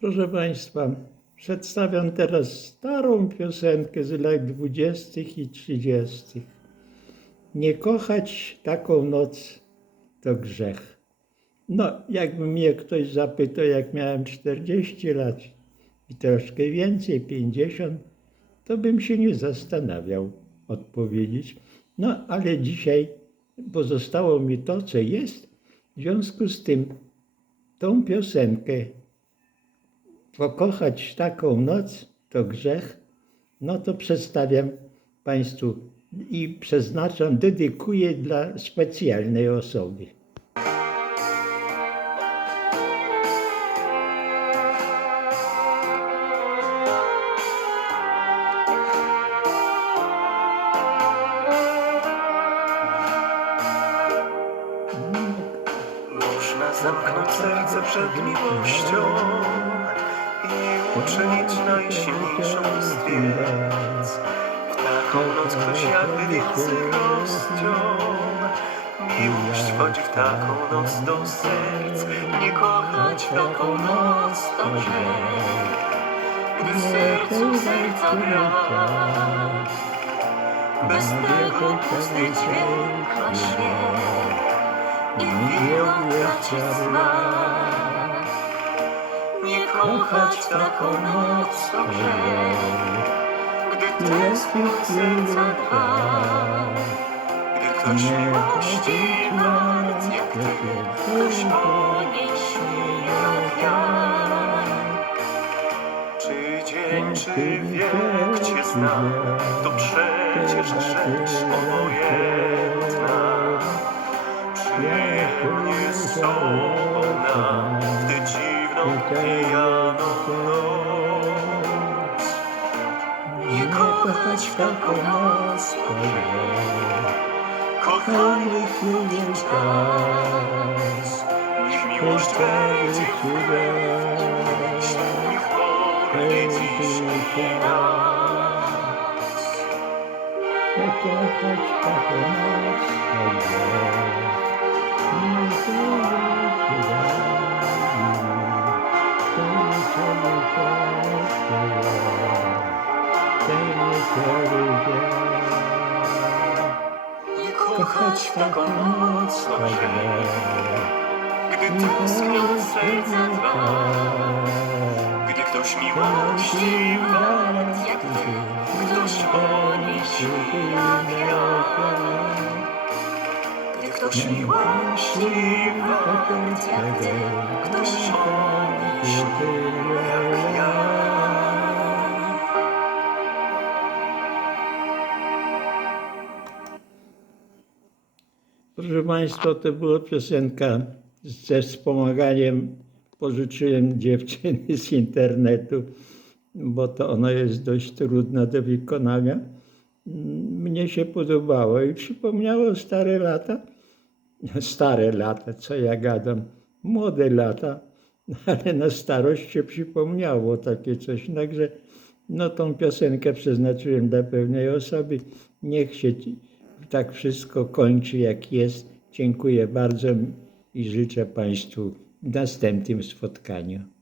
Proszę Państwa, przedstawiam teraz starą piosenkę z lat dwudziestych i trzydziestych. Nie kochać taką noc to grzech. No, jakby mnie ktoś zapytał, jak miałem 40 lat i troszkę więcej, 50, to bym się nie zastanawiał odpowiedzieć. No, ale dzisiaj pozostało mi to, co jest. W związku z tym tą piosenkę pokochać taką noc to grzech, no to przedstawiam Państwu i przeznaczam, dedykuję dla specjalnej osoby. Można zamknąć serce przed miłością uczynić najsilniejszą z. W taką noc ktoś jakby więcej rozciął. Miłość wchodzi w taką noc do serc. Nie kochać w taką noc to grzech. Gdy sercu serca brak, bez tego pusty dźwięk ma śmiech i chwilą traci smak. Kochać w taką noc grzech, gdy tęsknią serca dwa. Gdy ktoś miłości wart jak ty, ktoś o niej śni jak ja. Czy dzień, czy wiek cię zna, to przecież rzecz obojętna. Przyjemnie nam w tę dziwną, noc. Kochać w taką noc. Kochamy chwilę czas. Niech miłość i myśl, niech porwie dziś nas. Nie kochać taką noc kochać taką to grzech. Gdy tęsknią serca dwa. Gdy ktoś miłości wart jak ty, ktoś o niej śni. Gdy ktoś miłości wart jak ty, ktoś o niej śni. Proszę Państwa, to była piosenka ze wspomaganiem. Pożyczyłem dziewczyny z internetu, bo to ona jest dość trudna do wykonania. Mnie się podobało i przypomniało stare lata. Stare lata, co ja gadam, młode lata, ale na starość się przypomniało takie coś. Także no tą piosenkę przeznaczyłem dla pewnej osoby. Niech się tak wszystko kończy jak jest. Dziękuję bardzo i życzę Państwu w następnym spotkaniu.